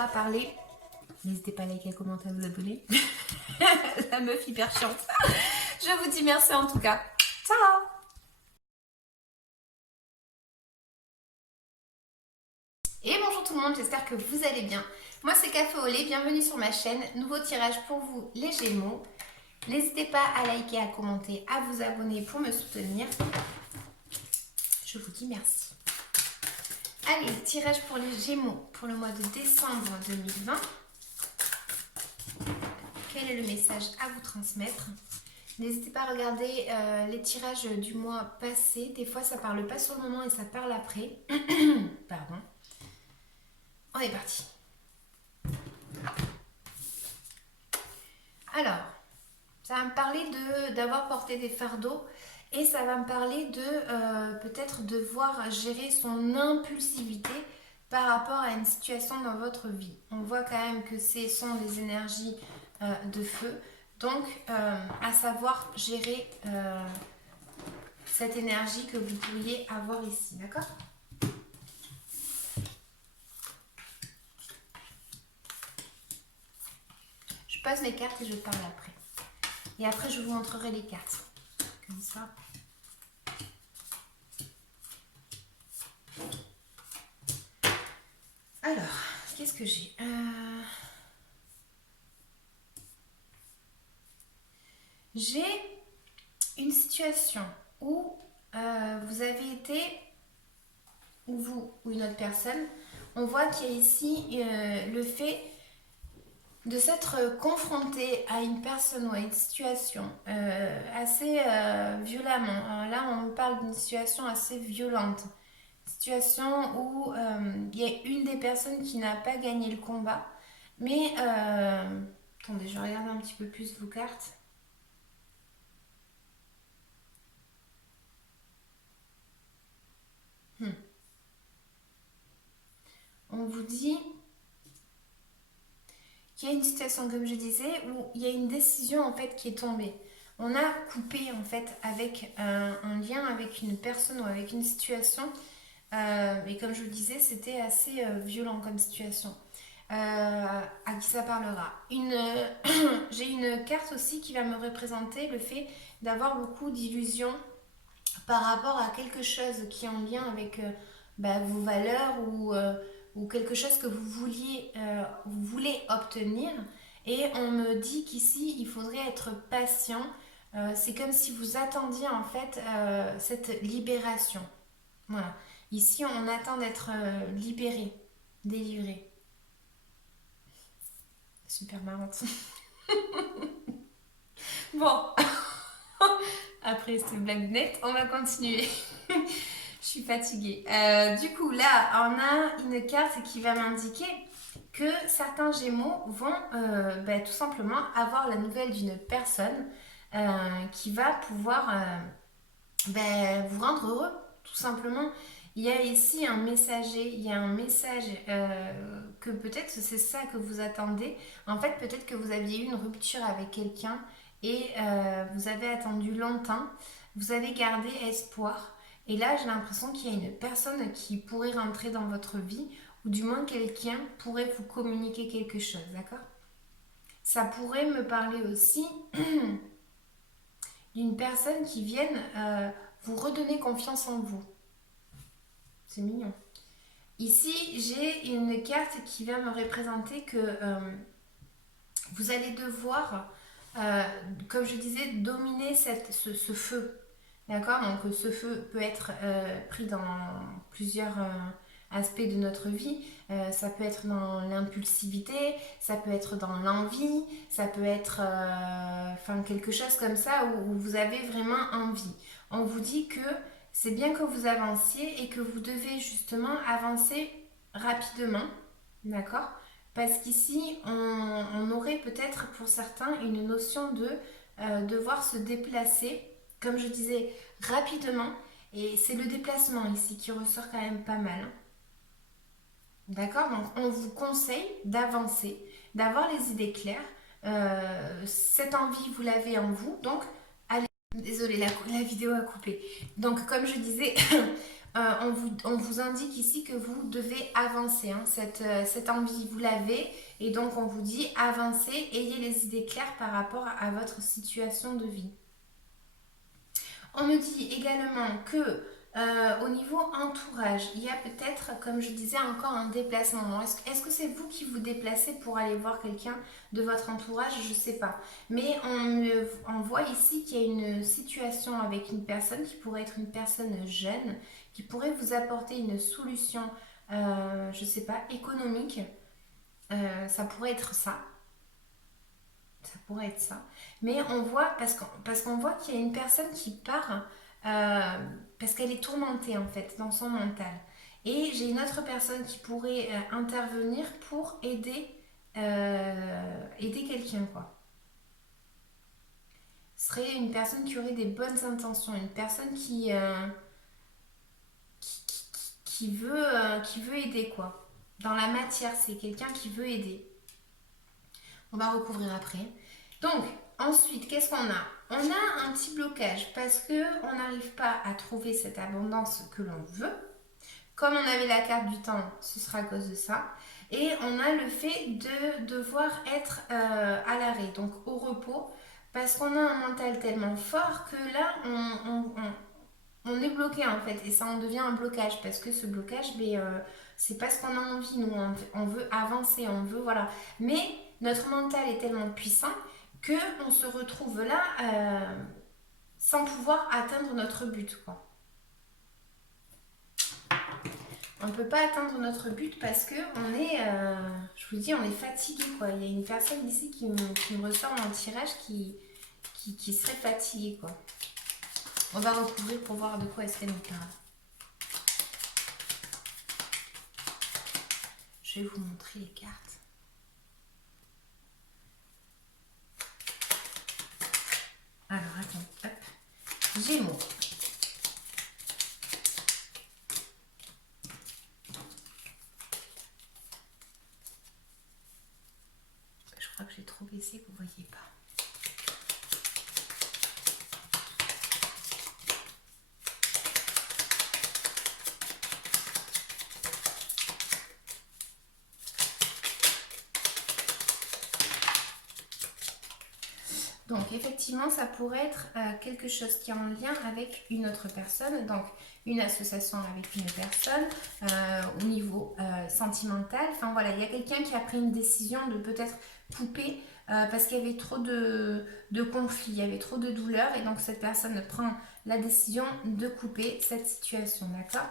aura parlé. N'hésitez pas à liker, à commenter, à vous abonner. La meuf hyper chiante. Je vous dis merci en tout cas. Ciao. Et bonjour tout le monde, j'espère que vous allez bien. Moi c'est Café au lait, bienvenue sur ma chaîne. Nouveau tirage pour vous les Gémeaux. N'hésitez pas à liker, à commenter, à vous abonner pour me soutenir. Je vous dis merci. Allez, tirage pour les Gémeaux pour le mois de décembre 2020. Quel est le message à vous transmettre? N'hésitez pas à regarder les tirages du mois passé. Des fois, ça parle pas sur le moment et ça parle après. Pardon. On est parti. Alors, ça va me parler d'avoir porté des fardeaux et ça va me parler de peut-être devoir gérer son impulsivité par rapport à une situation dans votre vie. On voit quand même que ce sont des énergies de feu. Donc, à savoir gérer cette énergie que vous pourriez avoir ici, d'accord? Je passe mes cartes et je parle après. Et après, je vous montrerai les cartes. Comme ça. Alors, qu'est-ce que j'ai J'ai une situation où vous avez été, ou vous, ou une autre personne, on voit qu'il y a ici le fait de s'être confronté à une personne ou à une situation assez violemment. Alors là, on parle d'une situation assez violente. Situation où il y a une des personnes qui n'a pas gagné le combat. Mais, attendez, je regarde un petit peu plus vos cartes. On vous dit qu'il y a une situation, comme je disais, où il y a une décision en fait qui est tombée. On a coupé en fait avec un lien avec une personne ou avec une situation. Et comme je vous le disais, c'était assez violent comme situation. À qui ça parlera? J'ai une carte aussi qui va me représenter le fait d'avoir beaucoup d'illusions par rapport à quelque chose qui est en lien avec vos valeurs ou quelque chose que vous voulez obtenir. Et on me dit qu'ici, il faudrait être patient. C'est comme si vous attendiez en fait cette libération. Voilà. Ici, on attend d'être libéré, délivré. Super marrante. Bon, après cette blague nette, on va continuer. Je suis fatiguée. Du coup, là, on a une carte qui va m'indiquer que certains Gémeaux vont tout simplement avoir la nouvelle d'une personne qui va pouvoir vous rendre heureux, tout simplement. Il y a ici un messager, il y a un message que peut-être c'est ça que vous attendez. En fait, peut-être que vous aviez eu une rupture avec quelqu'un et vous avez attendu longtemps, vous avez gardé espoir. Et là, j'ai l'impression qu'il y a une personne qui pourrait rentrer dans votre vie, ou du moins quelqu'un pourrait vous communiquer quelque chose, d'accord? Ça pourrait me parler aussi d'une personne qui vienne vous redonner confiance en vous. C'est mignon. Ici, j'ai une carte qui va me représenter que vous allez devoir, comme je disais, dominer ce feu. D'accord? Donc ce feu peut être pris dans plusieurs aspects de notre vie. Ça peut être dans l'impulsivité, ça peut être dans l'envie, ça peut être quelque chose comme ça où vous avez vraiment envie. On vous dit que c'est bien que vous avanciez et que vous devez justement avancer rapidement. D'accord? Parce qu'ici, on aurait peut-être pour certains une notion de devoir se déplacer, comme je disais, rapidement. Et c'est le déplacement ici qui ressort quand même pas mal. D'accord? Donc on vous conseille d'avancer, d'avoir les idées claires. Cette envie, vous l'avez en vous. Donc, allez. Désolée, la vidéo a coupé. Donc, comme je disais, on vous indique ici que vous devez avancer. Hein. Cette envie, vous l'avez. Et donc, on vous dit avancez, ayez les idées claires par rapport à votre situation de vie. On me dit également que au niveau entourage, il y a peut-être, comme je disais, encore un déplacement. Est-ce que c'est vous qui vous déplacez pour aller voir quelqu'un de votre entourage? Je ne sais pas. Mais on voit ici qu'il y a une situation avec une personne qui pourrait être une personne jeune, qui pourrait vous apporter une solution, je ne sais pas, économique. Ça pourrait être ça. Ça pourrait être ça. Mais on voit, parce qu'on voit qu'il y a une personne qui part parce qu'elle est tourmentée en fait dans son mental. Et j'ai une autre personne qui pourrait intervenir pour aider quelqu'un quoi. Ce serait une personne qui aurait des bonnes intentions, une personne qui veut aider quoi. Dans la matière, c'est quelqu'un qui veut aider. On va recouvrir après. Donc, ensuite, qu'est-ce qu'on a? On a un petit blocage parce qu'on n'arrive pas à trouver cette abondance que l'on veut. Comme on avait la carte du temps, ce sera à cause de ça. Et on a le fait de devoir être à l'arrêt, donc au repos, parce qu'on a un mental tellement fort que là, on est bloqué en fait. Et ça en devient un blocage, parce que ce blocage, c'est pas ce qu'on a envie. Nous, on veut avancer, on veut, voilà. Mais notre mental est tellement puissant qu'on se retrouve là sans pouvoir atteindre notre but, quoi. On ne peut pas atteindre notre but parce que on est, je vous dis, on est fatigué, quoi. Il y a une personne ici qui me ressort dans le tirage qui serait fatiguée, quoi. On va recouvrir pour voir de quoi est-ce qu'elle nous parle. Je vais vous montrer les cartes. Alors, attends, hop. Gémeaux. Je crois que j'ai trop baissé, que vous ne voyez pas. Donc effectivement, ça pourrait être quelque chose qui est en lien avec une autre personne, donc une association avec une personne au niveau sentimental. Enfin voilà, il y a quelqu'un qui a pris une décision de peut-être couper parce qu'il y avait trop de conflits, il y avait trop de douleurs et donc cette personne prend la décision de couper cette situation, d'accord ?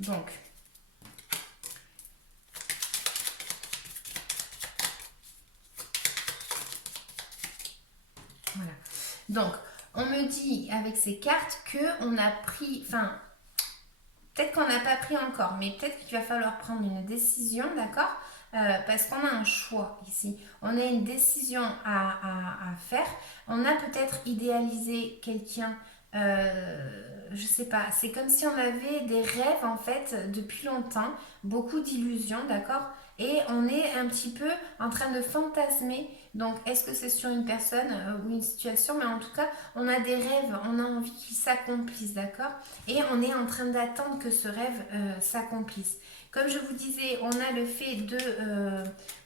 Donc, voilà. Donc, on me dit avec ces cartes qu'on a pris, enfin, peut-être qu'on n'a pas pris encore, mais peut-être qu'il va falloir prendre une décision, d'accord parce qu'on a un choix ici. On a une décision à faire. On a peut-être idéalisé quelqu'un, je sais pas. C'est comme si on avait des rêves en fait depuis longtemps, beaucoup d'illusions, d'accord? Et on est un petit peu en train de fantasmer. Donc, est-ce que c'est sur une personne ou une situation? Mais en tout cas, on a des rêves, on a envie qu'ils s'accomplissent, d'accord? Et on est en train d'attendre que ce rêve s'accomplisse. Comme je vous disais, on a le fait de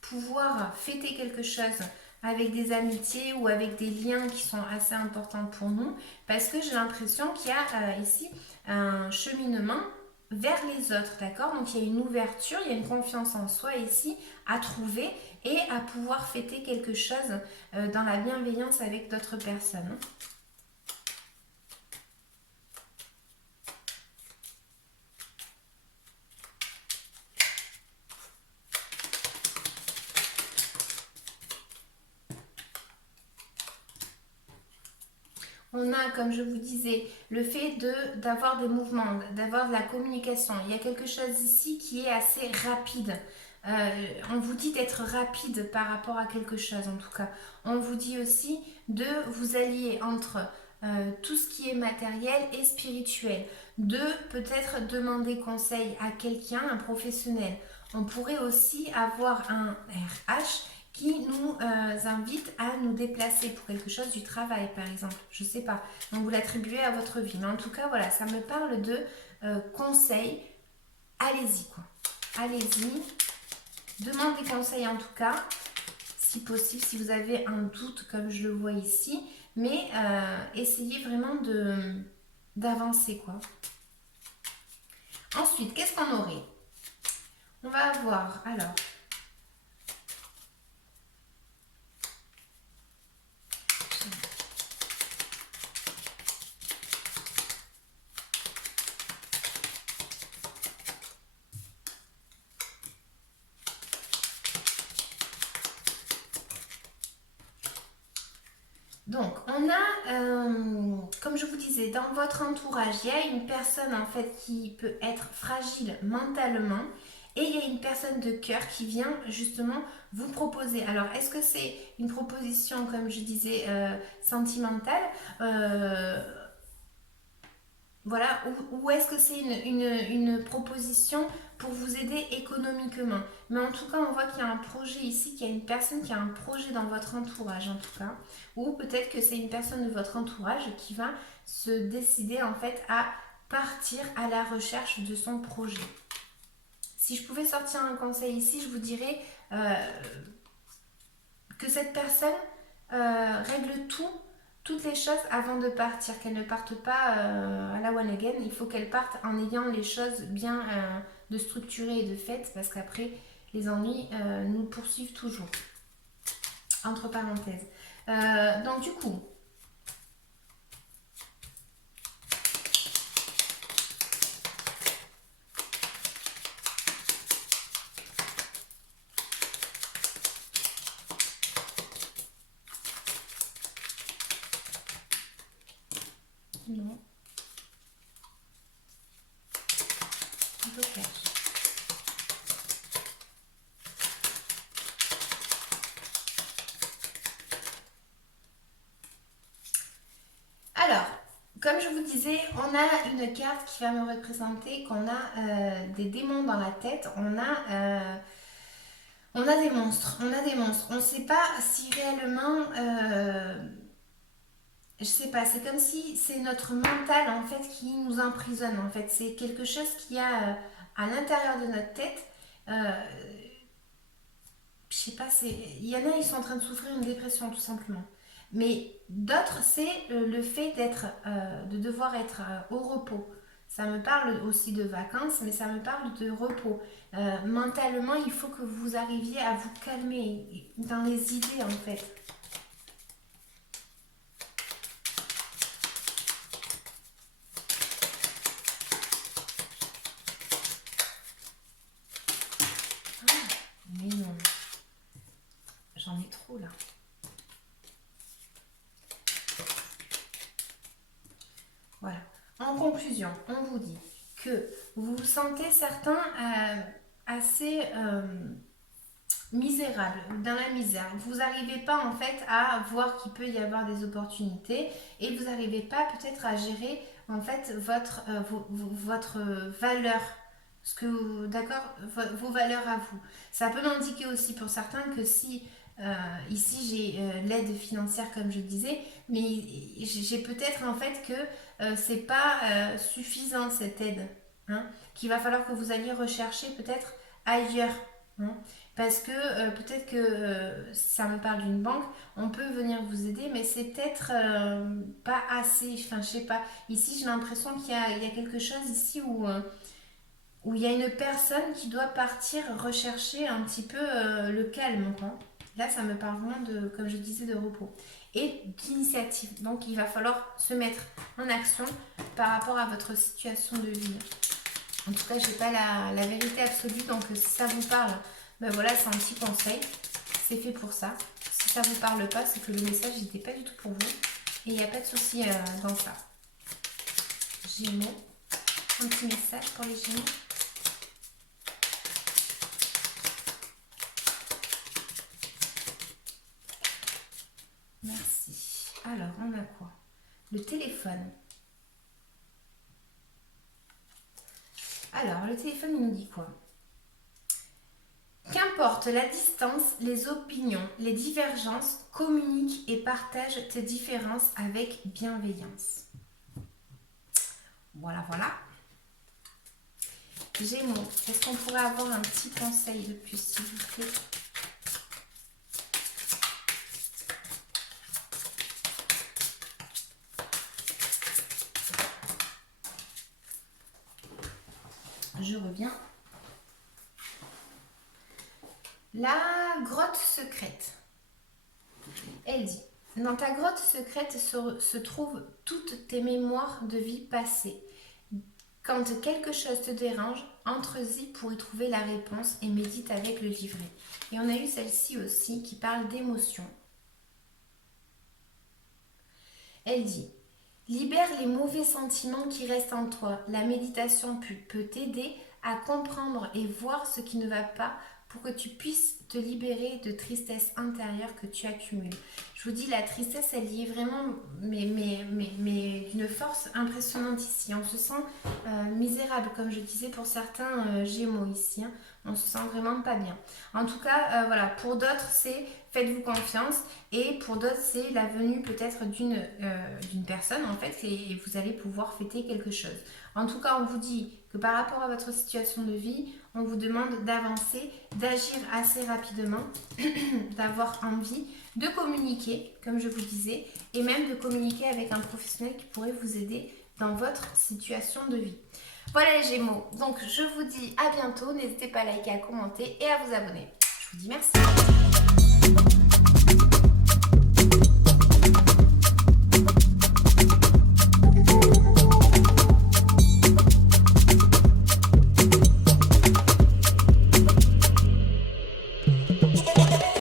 pouvoir fêter quelque chose avec des amitiés ou avec des liens qui sont assez importants pour nous, parce que j'ai l'impression qu'il y a ici un cheminement vers les autres, d'accord? Donc il y a une ouverture, il y a une confiance en soi ici à trouver et à pouvoir fêter quelque chose dans la bienveillance avec d'autres personnes. On a, comme je vous disais, le fait d'avoir des mouvements, d'avoir de la communication. Il y a quelque chose ici qui est assez rapide. On vous dit d'être rapide par rapport à quelque chose en tout cas. On vous dit aussi de vous allier entre tout ce qui est matériel et spirituel. De peut-être demander conseil à quelqu'un, un professionnel. On pourrait aussi avoir un RH qui nous invite à nous déplacer pour quelque chose du travail, par exemple. Je sais pas. Donc vous l'attribuez à votre vie. Mais en tout cas, voilà, ça me parle de conseils. Allez-y, quoi. Allez-y. Demandez conseil en tout cas, si possible, si vous avez un doute, comme je le vois ici. Mais essayez vraiment d'avancer, quoi. Ensuite, qu'est-ce qu'on aurait? On va avoir, alors... Donc, on a, comme je vous disais, dans votre entourage, il y a une personne en fait qui peut être fragile mentalement et il y a une personne de cœur qui vient justement vous proposer. Alors, est-ce que c'est une proposition, comme je disais, sentimentale voilà, ou est-ce que c'est une proposition pour vous aider économiquement? Mais en tout cas, on voit qu'il y a un projet ici, qu'il y a une personne qui a un projet dans votre entourage en tout cas. Ou peut-être que c'est une personne de votre entourage qui va se décider en fait à partir à la recherche de son projet. Si je pouvais sortir un conseil ici, je vous dirais que cette personne règle toutes les choses avant de partir, qu'elle ne parte pas à la one again. Il faut qu'elle parte en ayant les choses bien de structurées et de faites, parce qu'après, les ennuis nous poursuivent toujours. Entre parenthèses. Donc du coup, non, un peu clair. Alors, comme je vous disais, on a une carte qui va me représenter qu'on a des démons dans la tête, on a des monstres, on ne sait pas si réellement, je sais pas, c'est comme si c'est notre mental en fait qui nous emprisonne en fait, c'est quelque chose qui a à l'intérieur de notre tête, euh, je sais pas, il y en a, ils sont en train de souffrir une dépression tout simplement. Mais d'autres, c'est le fait de devoir être au repos. Ça me parle aussi de vacances, mais ça me parle de repos. Mentalement, il faut que vous arriviez à vous calmer dans les idées en fait. Ah, mais non, j'en ai trop là. Voilà. En conclusion, on vous dit que vous vous sentez certains assez misérables, dans la misère. Vous n'arrivez pas en fait à voir qu'il peut y avoir des opportunités et vous n'arrivez pas peut-être à gérer en fait votre valeur. Ce que, d'accord, vos valeurs à vous. Ça peut m'indiquer aussi pour certains que si ici j'ai l'aide financière comme je disais, mais j'ai peut-être en fait que c'est pas suffisant cette aide, hein, qu'il va falloir que vous alliez rechercher peut-être ailleurs, hein, parce que peut-être que ça me parle d'une banque, on peut venir vous aider, mais c'est peut-être pas assez, enfin je sais pas, ici j'ai l'impression qu'il y a quelque chose ici où il y a une personne qui doit partir rechercher un petit peu le calme, quoi. Là, ça me parle vraiment de, comme je disais, de repos et d'initiative. Donc, il va falloir se mettre en action par rapport à votre situation de vie. En tout cas, je n'ai pas la vérité absolue, donc si ça vous parle, ben voilà, c'est un petit conseil. C'est fait pour ça. Si ça ne vous parle pas, c'est que le message n'était pas du tout pour vous. Et il n'y a pas de souci dans ça. Gémeaux. Un petit message pour les Gémeaux. le téléphone. Alors, le téléphone, il nous dit quoi? Qu'importe la distance, les opinions, les divergences, communique et partage tes différences avec bienveillance. Voilà, voilà. Gémeaux, est-ce qu'on pourrait avoir un petit conseil de plus, s'il vous plaît? Je reviens. La grotte secrète. Elle dit, dans ta grotte secrète se trouvent toutes tes mémoires de vie passée. Quand quelque chose te dérange, entre-y pour y trouver la réponse et médite avec le livret. Et on a eu celle-ci aussi qui parle d'émotions. Elle dit, libère les mauvais sentiments qui restent en toi. La méditation peut t'aider à comprendre et voir ce qui ne va pas pour que tu puisses te libérer de tristesse intérieure que tu accumules. Je vous dis, la tristesse, elle y est vraiment, mais d'une force impressionnante ici. On se sent misérable, comme je disais pour certains Gémeaux ici. Hein. On se sent vraiment pas bien. En tout cas, voilà, pour d'autres, c'est faites-vous confiance. Et pour d'autres, c'est la venue peut-être d'une personne, en fait, et vous allez pouvoir fêter quelque chose. En tout cas, on vous dit que par rapport à votre situation de vie, on vous demande d'avancer, d'agir assez rapidement, d'avoir envie, de communiquer, comme je vous disais, et même de communiquer avec un professionnel qui pourrait vous aider dans votre situation de vie. Voilà les Gémeaux, donc je vous dis à bientôt, n'hésitez pas à liker, à commenter et à vous abonner. Je vous dis merci.